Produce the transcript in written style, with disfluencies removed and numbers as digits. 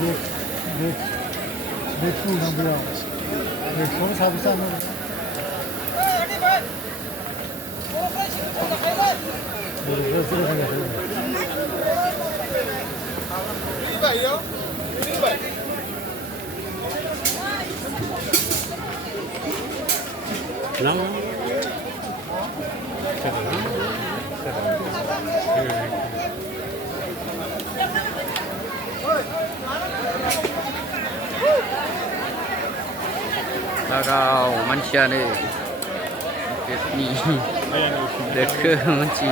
Net voel dan bij jou. Nee, gewoon zou bestaan. No. Kalau manusia ni ni deka menci.